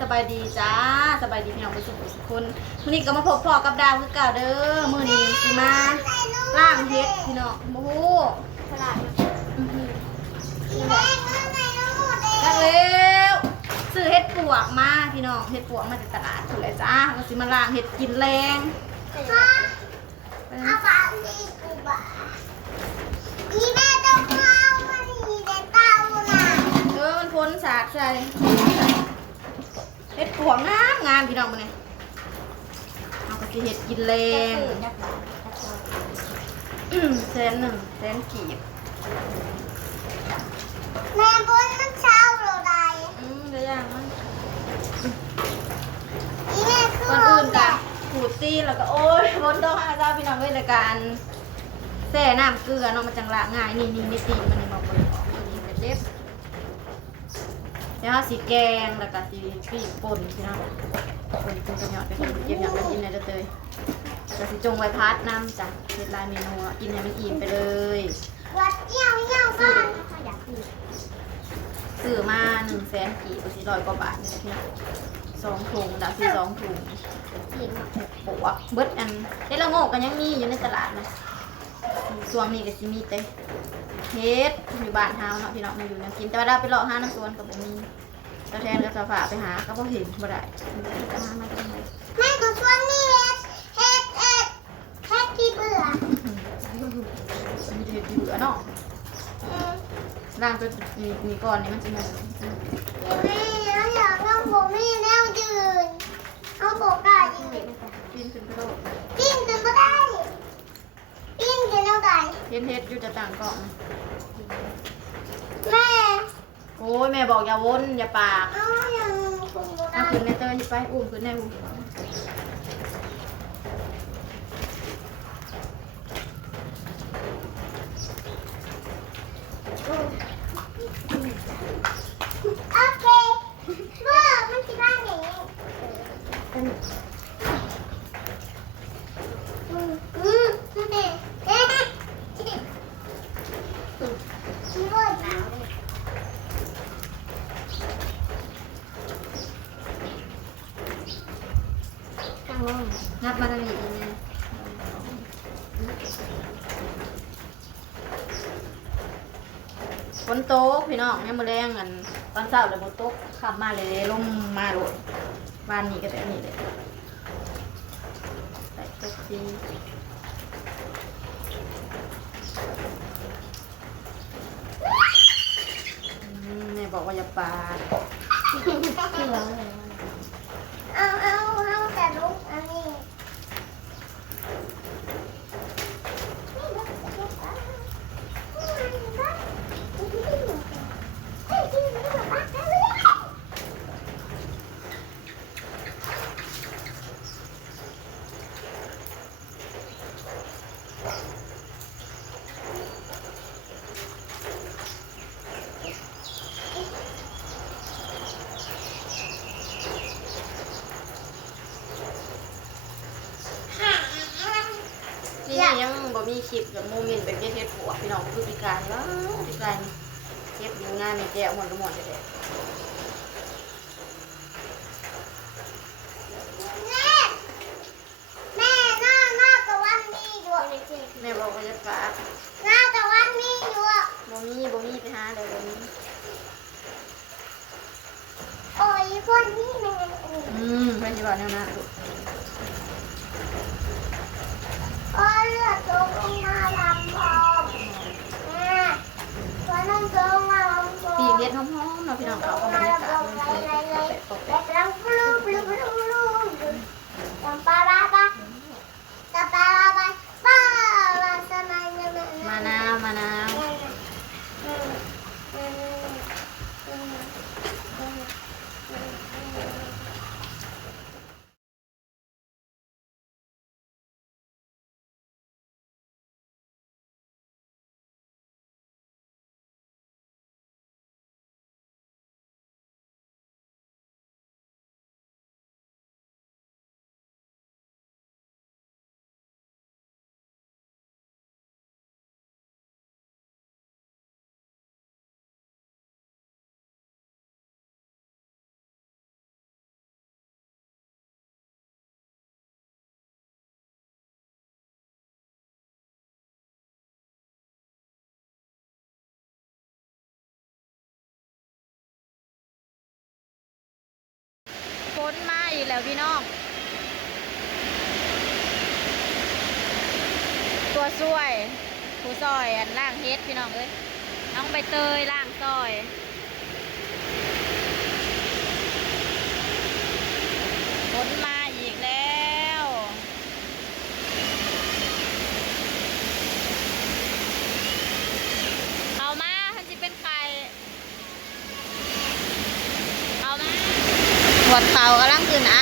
สบายดีจ้าสบายดีพี่น้องผู้ชมทุกคนมื้อนี้ก็มาพบพ่อกับดาวคือเก่าเด้อมื้อนี้สิมาล่างเฮ็ดพี่น้องโอ้โหฉลาดกันแล้วซื้อเฮ็ดปวกมาพี่น้องเฮ็ดปวกมาจากตลาดถูกแล้วจ้าก็สิมาล่างเฮ็ดกินแรงเอาปากดีกูบ้าอีแม่ต้องเอามันมีแต่เต้าน่ะมันพ้นสากใส่เฮ็ดปวกงามพี่น้องมื้อนี้เอาก็สิเฮ็ดกินแรง100,000กีบแม่บนมันเช้าเราได้เดี๋ยวย่างมัน อีแม่คือ ก่อนอื่นกะขูดตีแล้วก็โอ้ยบนโต๊ะห้าเจ้าพี่น้องเว้ยรายการแช่น้ำเกลือเนาะมันจังละง่ายนี่ไม่ตีมันนี่บอกเลยนี่กระเจ็บแล้วสีแกงแล้วก็สีปีกป่นพี่น้องป่นเป็นกระเหยาะเป็นเก็บอย่างละกินในเตยจะสีจงไว้พัดน้ำจ้ะเฮ็ดลายเมนูกินให้มันอิ่มไปเลย วัดเยี่ยวบ้านอยากกินซื้อมา100,000กีบ400 กว่าบาทนี่แหละพี่น้อง2 ถุงดาวซื้อ2 ถุงปวกเบิดอันเฮ็ดละโงกกันยังมีอยู่ในตลาดนะส่วนนี้ก็สิมีเต้เฮ็ดอยู่บ้านเฮาเนาะพี่น้องมาอยู่แนวกินแต่ว่าดาวไปเลาะหาน้ำสวนก็บ่มีตะแทนก็สะฝาไปหาก็บ่เห็นบ่ได้จะหามาจังได๋แม่ก็ชวนนี่เฮ็ดที่เบื่อมีเฮ็ดอยู่เนาะร่างตัวมีก่อนนี่มันสิมา แม่แล้วอยากนั่งผมมีแนวยืนเอาบอกได้ยืนกินขึ้นไปโลด ปิ้งกันก็ได้ปิ้งกันเอาได้ เฮ็ดอยู่จะต่างเกาะ แม่ โอ้ยแม่บอกอย่าวนอย่าปาก เอาอย่างคุณก็ได้ เอาขึ้นในเตยไปอุ้มขึ้นในอุ้มโอเคเมื่อมันจะได้ไหนเด็กชิโร่หนาวนับมาทางนี้นี่ฝนตกพี่น้องเนี่ยามมื้อแรงกันตอนเช้าเลยฝนตกขับมาเลยลมมาโลดบ้านนี้ก็แต่นี่เลยใส่ตกซีแม่บอกว่าอย่าปาด เอาแต่ลูกอันนี้นี่ยังบ่มีคลิปกับโมเมนต์แบบเฮ็ดผัวพี่น้องคือพิการว้าวพิการเก็บอยู่งานในแก้วหมดเด้อ แม่หน้าตะวันมีอยู่ แม่บอกว่าจะฝาก หน้าตะวันมีอยู่ บ่มีไปหาเลยบ่มี โอ้ยคนนี้แม่ เพิ่นสิว่าแนวนั้นลูก โอ้ยเลือดตกลงมาลำพองแม่ตัวน้องตกมาลำพอง ปีเฮ็ดหอมๆเนาะพี่น้องเขาก็บรรยากาศมันเป็นปกติ แต่กำลังปลูกปลาปลาสมัยนั้น มะนาว แล้วพี่น้องตัวช่วยผู้ซอยอันล่างเฮ็ดพี่น้องเอ้ยน้องใบเตยล่างซอยฝนมาอีกแล้วเอามาท่านจะเป็นใครเอามาปวดเข่ากำลังขึ้นอา